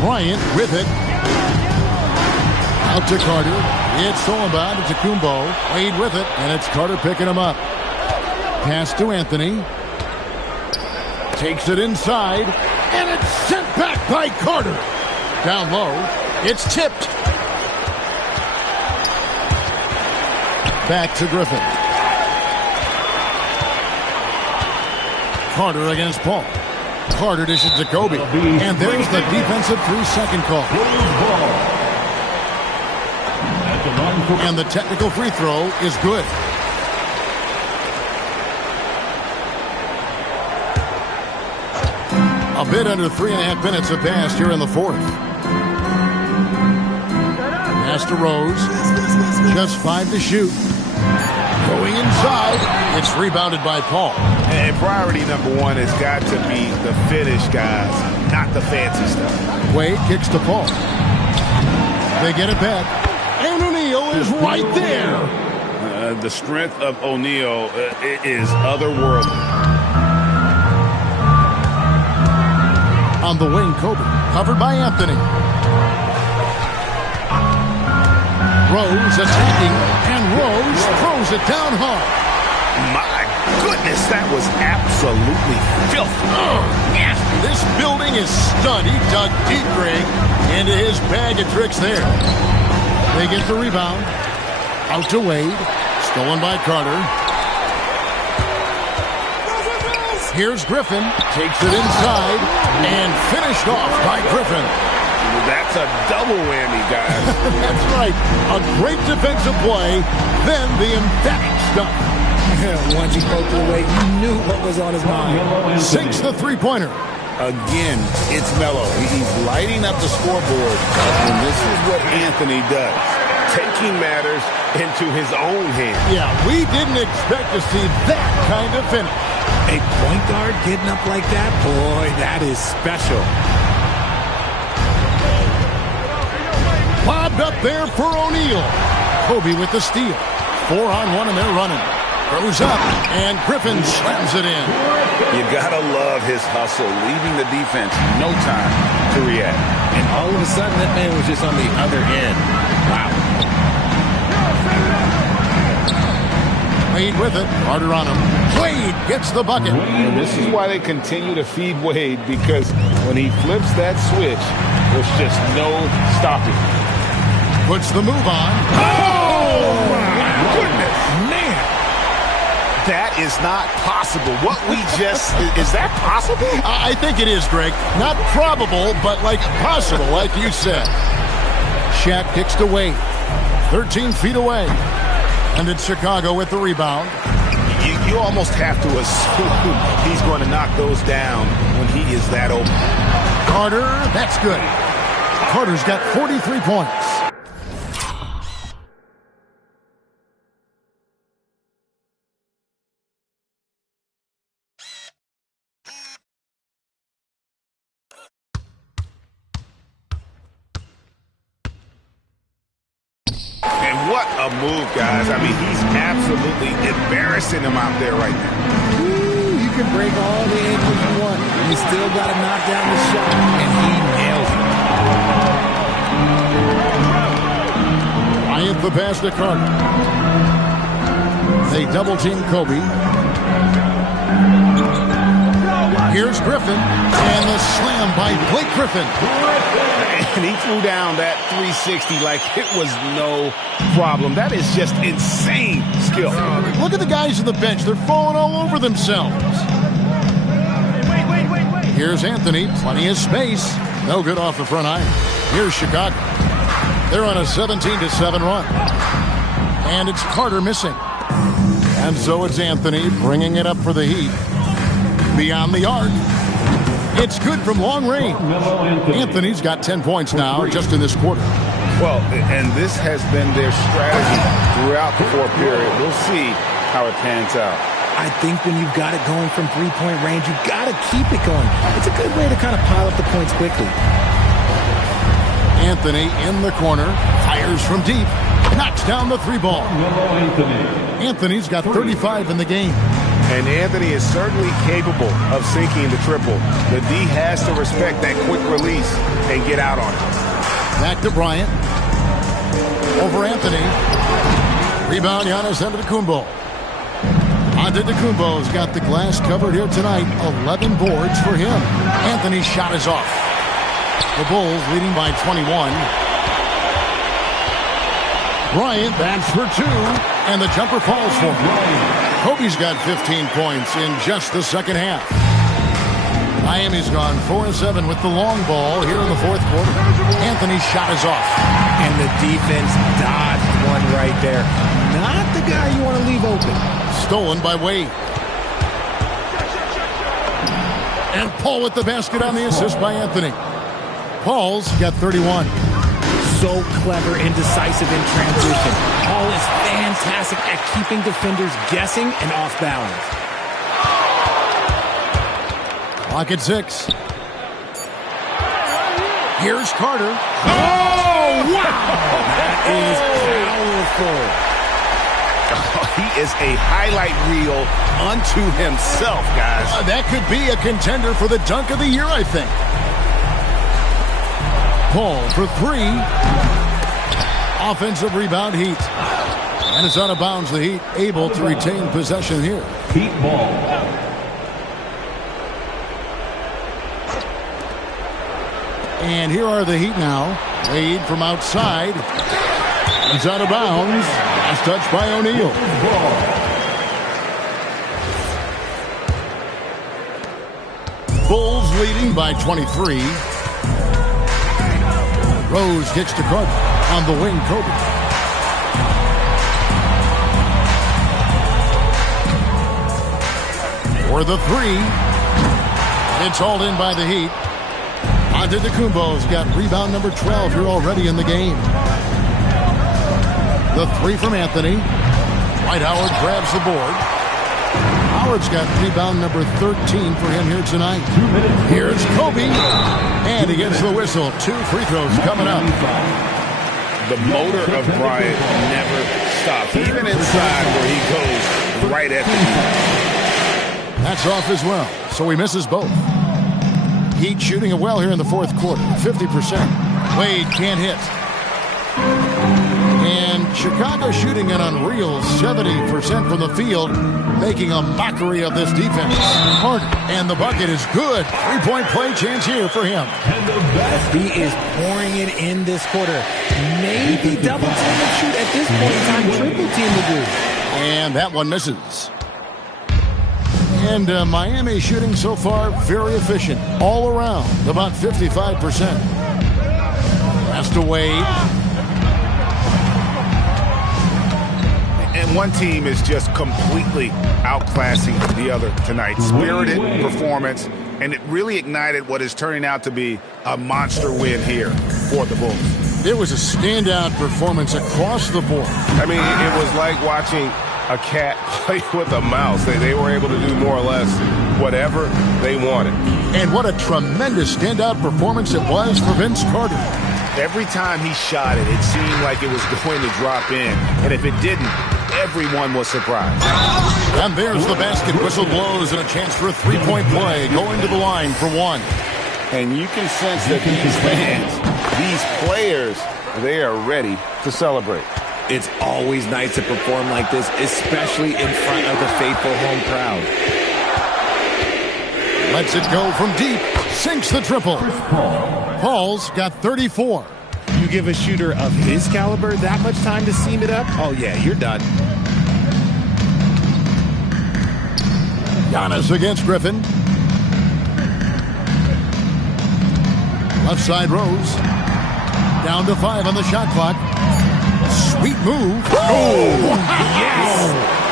Bryant with it. Out to Carter. It's stolen by Kumbo. Wade with it, and it's Carter picking him up. Pass to Anthony. Takes it inside, and it's sent back by Carter. Down low. It's tipped. Back to Griffin. Carter against Paul. Carter dishes to Kobe. And there's the defensive 3-second call. And the technical free throw is good. A bit under 3.5 minutes have passed here in the 4th. Pass to Rose. Just 5 to shoot. Going inside. It's rebounded by Paul. And priority number 1 has got to be the finish, guys, not the fancy stuff. Wade kicks to Paul. They get it back. And O'Neal is right there. The strength of O'Neal is otherworldly. On the wing, Kobe. Covered by Anthony. Rose attacking, and Rose throws it down hard. My goodness, that was absolutely filthy. This building is stunned. He dug deep, Greg, into his bag of tricks there. They get the rebound. Out to Wade. Stolen by Carter. Here's Griffin. Takes it inside. And finished off by Griffin. That's a double whammy, guys. That's right. A great defensive play. Then the emphatic stuff. Once he poked it away, you knew what was on his mind. Sinks the three-pointer. Again, it's Melo. He's lighting up the scoreboard, and this is what Anthony does. Taking matters into his own hands. Yeah, we didn't expect to see that kind of finish. A point guard getting up like that? Boy, that is special. Lobbed up there for O'Neal. Kobe with the steal. 4-on-1 and they're running. Throws up, and Griffin slams it in. You gotta love his hustle, leaving the defense no time to react. And all of a sudden, that man was just on the other end. Wow. Wade with it. Carter on him. Wade gets the bucket. And this is why they continue to feed Wade, because when he flips that switch, there's just no stopping. Puts the move on. Oh, my goodness. Man. That is not possible. What we just... Is that possible? I think it is, Greg. Not probable, but like possible, like you said. Shaq kicks to Wade. 13 feet away. And it's Chicago with the rebound. You almost have to assume he's going to knock those down when he is that open. Carter, that's good. Carter's got 43 points. And what a move, guys. I mean, he's absolutely embarrassing him out there right now. Ooh, you can break all the angles you want. You still got to knock down the shot, and he nails it. Bryant the pass to Carter. They double-team Kobe. Here's Griffin, and the slam by Blake Griffin. And he threw down that 360 like it was no problem. That is just insane skill. Look at the guys on the bench. They're falling all over themselves. Here's Anthony. Plenty of space. No good off the front iron. Here's Chicago. They're on a 17-7 run. And it's Carter missing. And so it's Anthony bringing it up for the Heat. Beyond the arc. It's good from long range. Anthony's got 10 points now just in this quarter. Well, and this has been their strategy throughout the fourth period. We'll see how it pans out. I think when you've got it going from three-point range, you've got to keep it going. It's a good way to kind of pile up the points quickly. Anthony in the corner. Fires from deep. Knocks down the three ball. Anthony's got 35 in the game. And Anthony is certainly capable of sinking the triple. The D has to respect that quick release and get out on it. Back to Bryant. Over Anthony. Rebound, Giannis Antetokounmpo. Antetokounmpo's got the glass covered here tonight. 11 boards for him. Anthony's shot is off. The Bulls leading by 21. Bryant, that's for two. And the jumper falls for him. Kobe's got 15 points in just the second half. Miami's gone 4-7 with the long ball here in the fourth quarter. Anthony's shot is off. And the defense dodged one right there. Not the guy you want to leave open. Stolen by Wade. And Paul with the basket on the assist by Anthony. Paul's got 31. So clever and decisive in transition. Paul is fantastic at keeping defenders guessing and off balance. Clock at 6. Here's Carter. Oh, wow! That is powerful. Oh, he is a highlight reel unto himself, guys. That could be a contender for the dunk of the year, I think. Paul for three. Offensive rebound, Heat. And it's out of bounds, the Heat able to retain possession here. Heat ball. And here are the Heat now. Wade from outside. It's out of bounds. Last touch by O'Neal. Bulls leading by 23. Rose kicks to Carter. On the wing, Kobe. For the three. It's hauled in by the Heat. Antetokounmpo's got rebound number 12 here already in the game. The three from Anthony. Dwight Howard grabs the board. Howard's got rebound number 13 for him here tonight. Here's Kobe. And he gets the whistle. 2 free throws coming up. The motor of Bryant never stops, even inside where he goes right at the heat. That's off as well, so he misses both. Heat shooting it well here in the fourth quarter, 50%. Wade can't hit. And Chicago shooting an unreal 70% from the field, making a mockery of this defense. Harden, and the bucket is good. 3-point play chance here for him. He is pouring it in this quarter. Maybe double team and shoot at this point in time. Triple team to do. And that one misses. And Miami shooting so far very efficient all around, about 55%. Pass to Wade. And one team is just completely outclassing the other tonight. Spirited performance, and it really ignited what is turning out to be a monster win here for the Bulls. It was a standout performance across the board. I mean, it was like watching a cat play with a mouse. They were able to do more or less whatever they wanted. And what a tremendous standout performance it was for Vince Carter. Every time he shot it, it seemed like it was going to drop in. And if it didn't, everyone was surprised. And there's the basket. Whistle blows and a chance for a 3-point play. Going to the line for one. And you can sense that these fans, these players, they are ready to celebrate. It's always nice to perform like this, especially in front of the faithful home crowd. Lets it go from deep. Sinks the triple. Paul's got 34. You give a shooter of his caliber that much time to seam it up? Oh, yeah, you're done. Giannis against Griffin. Left side Rose. Down to 5 on the shot clock. Sweet move. Oh, yes!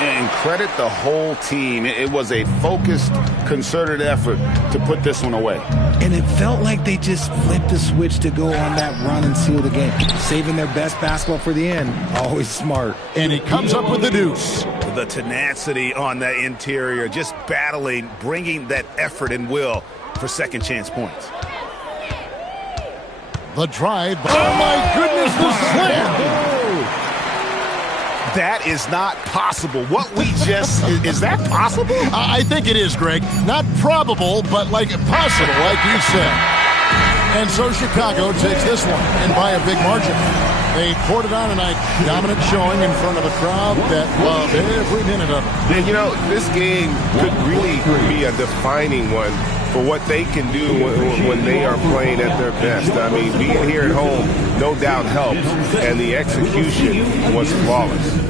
And credit the whole team. It was a focused, concerted effort to put this one away. And it felt like they just flipped the switch to go on that run and seal the game. Saving their best basketball for the end. Always smart. And he comes up with the deuce. The tenacity on the interior, just battling, bringing that effort and will for second chance points. The drive. Oh, my goodness, the slam. That is not possible. What we just... is that possible? I think it is, Greg. Not probable, but like possible, like you said. And so Chicago takes this one, and by a big margin. They poured it on tonight. Dominant showing in front of a crowd that loved every minute of it. And, you know, this game could really be a defining one for what they can do when they are playing at their best. I mean, being here at home, no doubt helps, and the execution was flawless.